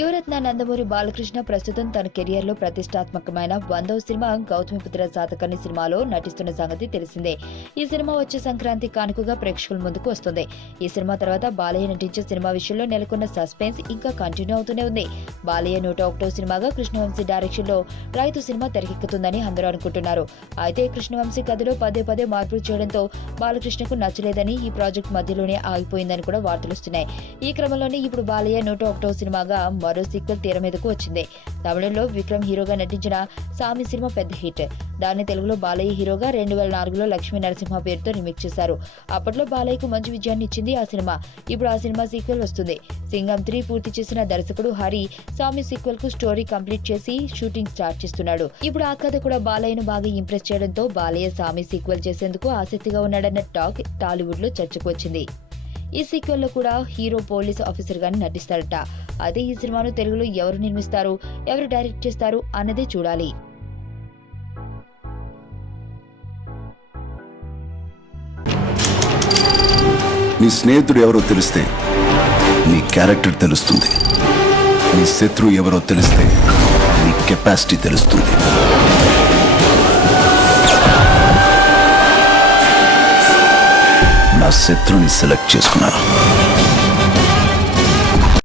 యువరత్న నందమూరి బాలకృష్ణ ప్రస్తుతం తన కెరియర్లో ప్రతిష్టాత్మకమైన 100వ సినిమా గౌతమిపుత్ర శాతకర్ణి సినిమాలో నటిస్తున్న సంగతి తెలిసిందే. ఈ సినిమా వచ్చే సంక్రాంతి కానుకగా ప్రేక్షకుల ముందుకు వస్తుంది. ఈ సినిమా తర్వాత బాలయ్య నటించే సినిమా విషయంలో నెలకొన్న సస్పెన్స్ ఇంకా కంటిన్యూ అవుతూనే ఉంది. బాలయ్య 101వ సినిమాగా కృష్ణవంశీ డైరెక్షన్ లో రైతు సినిమా తెరకెక్కుతుందని అందరూ అనుకుంటున్నారు. అయితే కృష్ణవంశీ కథలో పదే పదే మార్పులు చేయడంతో బాలకృష్ణకు నచ్చలేదని ఈ ప్రాజెక్ట్ మధ్యలోనే ఆగిపోయిందని కూడా వార్తలు వస్తున్నాయి. ఈ క్రమంలోనే ఇప్పుడు బాలయ్య 101వ సినిమాగా మరో సీక్వెల్ తెర మీదకు వచ్చింది. తమిళంలో విక్రమ్ హీరోగా నటించిన సామి సినిమా పెద్ద హిట్. దాన్ని తెలుగులో బాలయ్య హీరోగా 2004లో లక్ష్మీ నరసింహ పేరుతో రీమేక్ చేశారు. అప్పట్లో బాలయ్యకు మంచి విజయాన్ని ఇచ్చింది ఆ సినిమా. ఇప్పుడు ఆ సినిమా సీక్వెల్ వస్తుంది. సింగం 3 పూర్తి చేసిన దర్శకుడు హరి సామి సీక్వెల్ కు స్టోరీ కంప్లీట్ చేసి షూటింగ్ స్టార్ట్ చేస్తున్నాడు. ఇప్పుడు ఆ కథ కూడా బాలయ్యను బాగా ఇంప్రెస్ చేయడంతో బాలయ్య సామి సీక్వెల్ చేసేందుకు ఆసక్తిగా ఉన్నాడన్న టాక్ టాలీవుడ్ లో చర్చకు వచ్చింది. ఈ సీక్వెల్ లో కూడా హీరో పోలీస్ ఆఫీసర్ గాని నటిస్తారట. అయితే ఈ సినిమాను తెలుగులో ఎవరు నిర్మిస్తారు, ఎవరు డైరెక్ట్ చేస్తారు అన్నదే చూడాలి. నీ స్నేహితుడు ఎవరో తెలిస్తే నీ క్యారెక్టర్ తెలుస్తుంది. నీ శత్రువు ఎవరో తెలిస్తే నీ కెపాసిటీ తెలుస్తుంది. నా శత్రువుని సెలెక్ట్ చేసుకున్నాను.